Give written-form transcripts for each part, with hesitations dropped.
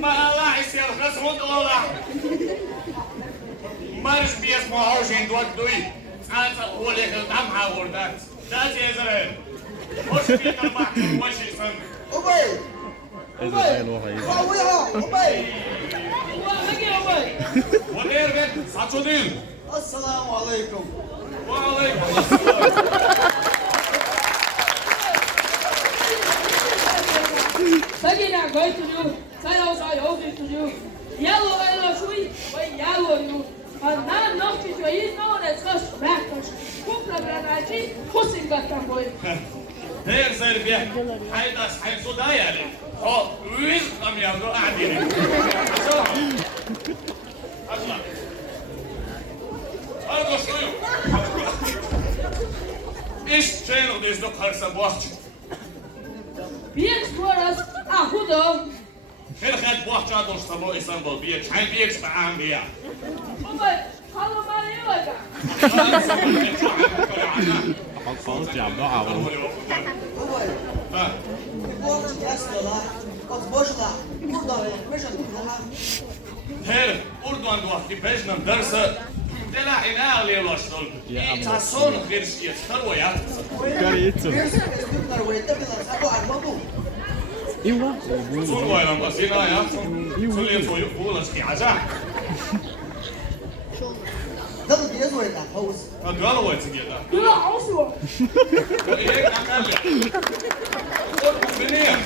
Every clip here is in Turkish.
ما الله يصير خصمت ولا مرش بيسمو عوشين دوكدوي أنت هو اللي خدمها وردات ده تيزرين وش فيك المحكم وش يسمى أبي ودير بيت ساتشودين السلام عليكم وعليكم السلام Sagina going to do, Sayosa Yogi to do, Yellow and Sweet, but yellow you. And now not to you know that's just backwards. Kupla Granachi, pussing got that boy. هير سيربيا حيداس حيث دايري هو ويز أم يابدو أعديني أطلع أرغو شويو إيش تشينو ديز دو خرسة بوحش Beers for us, Ahudo. خير خد بوحش عدوش سبو إسانبول بيكش حين بيكش بعام بيا Hello, Mario. Phóng chạm đó ảo أبي بقول يسلا قد بوشلا مرضى مش هتقولها هير أردوان دوحتي بيجنا درسة دلا إنا اللي لاشتول إيتاسون غير شيء ترويات Carito بيرسل ويتبع سابو عربو Yêu صور وين بسينا يا صلي صوي فولس في عجا ده بيزوي ده هوس قال له وين تجي ده You are also. إيه كان لي قول بنيه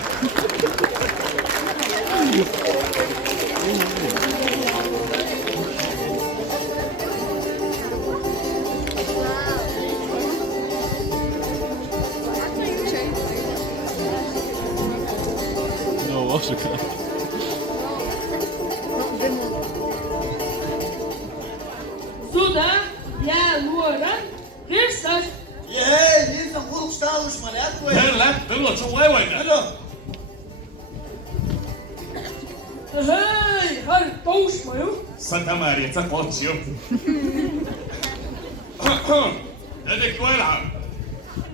No, was ik Suda, ya Luoran, Hirsas. ياه ينفع خروج اشتغل مش ملاك هير لا دلوقتي شو وين ده Hey, har toast maar joh. سانتا ماريا تقول شو هذيك وين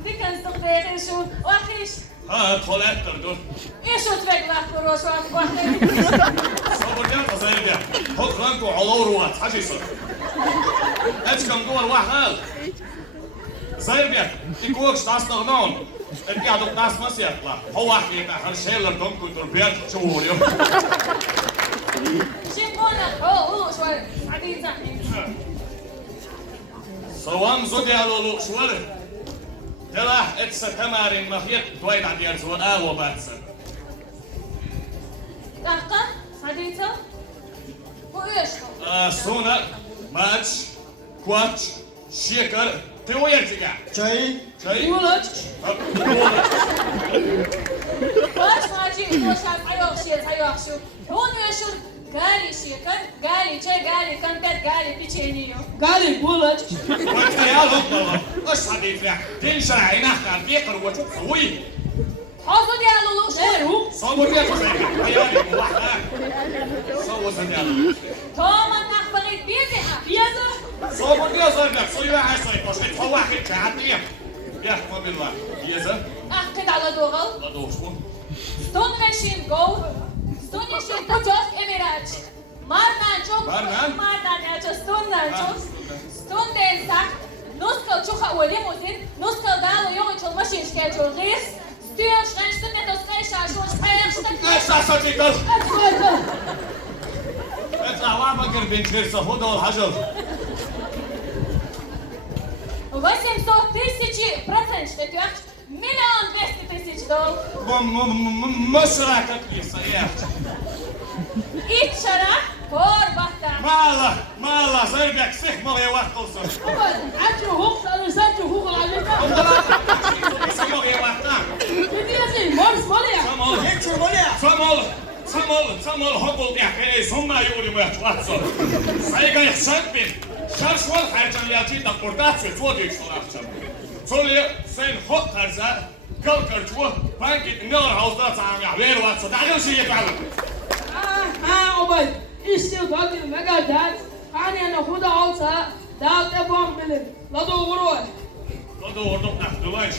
Die kan toch tegen zo. Wacht eens. ها ادخل اكتر دول Eerst zo twee wachten voor ons. Wacht even. صبر جنب زي ده خد رانكو علور وات حاجه صار اتكم دول واحد زي بيك يكوكش تاستغنون ارجع دوك ناس ما سيطلع هو واحد يتاخر شيء لردم كنت ربيت شو اليوم Simona. Oh, sorry. عديد زحمة. صوام زودي على شوال تلاح اتس تمارين مخيط دويد عن يرزو اغو باتسا دقة. عديد. وإيش؟ سونا ماتش كواتش شيكر تو يرتقع شاي شيء Luoran. واش ما جي واش عيوخشي هون يشوف قالي شيكر قالي شي قالي كنكت قالي بيتشينيو Gali Bulat. وانت يا الهضبة ايش حديث لك تنشر عينك عن بيقر وتطوي حظو ديالو لو Meru. صور يا خزينة حيالي موحدة صور زنيالو توما نخبريت بيزيها Pieza. صور يا زرنك صيوة عايزة مش نتفوح في كعاتية يا حكم بالله يزا أحكد على دوغل لا دوشمو ستون غشين جو ستون يشين بوتوس إميراج مارنانجو مارنان؟ مارنانجو ستون نانجو ستون دينسا نسكل شوخة وليموزين نسكل دالو يوم يتشل ماشين شكاجو غيس ستير شغن شتن نتوس غيشا شوش بير شتن ايش عصاتي كل Edward. اطلع وعبقر بنت غير صفودة والحجر 800 000 штатів, $1 200 مسرعك يا صياح і вчора горбата. مالا زربك سخمة يا واحد قصر Atje hoog, dan zet je hoog al aan سخمة يا واحد Dit is niet, Mars, Maria. سمول هبل يحكي ثم يقول ما يتوصل سايقا يحسبين شرش والحاجة ياتي دقورتات في توجي شرافشم سولي سين خط هرزا كل كرتوه بانكت نور هوزات عم يعبير واتسا دعيو شيء يتعلم Obay, is stil dat in mega dat. Gaan je naar goede alta, dat de bom binnen. Laat over hoor. لدو وردوك نحن دواش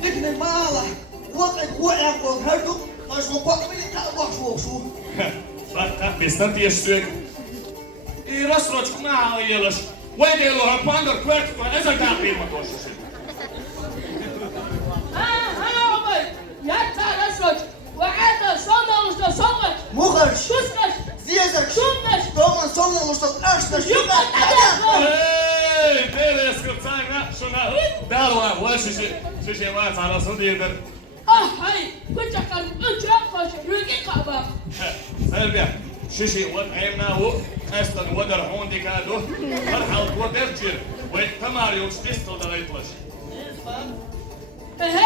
Dit met malen. Wat ik hoor en wat houdt op. Als we pakken we niet aan wacht voor zo. Bastante este. E rastročku nālielaš. Vaidēlo ar pandaru kvertu, ko ezagā pirma košas. عمر يطلع راسك وعاد صندوق تصمت Moegers. شوسكش Ziezer. شومنش Komen zonder ons tot eerste شومنش أدخل Hei, pēdējais, kur cāņā šunā. Dārvā, vai šis vārds ārā sundīdar. هاي كنت كان أجرقش رجع كعبة Serbija, šiši aimnāvu, estan vodar hundi kādu, parhal ko derģir, vai tamāri jums izpilda veitlaši. هاي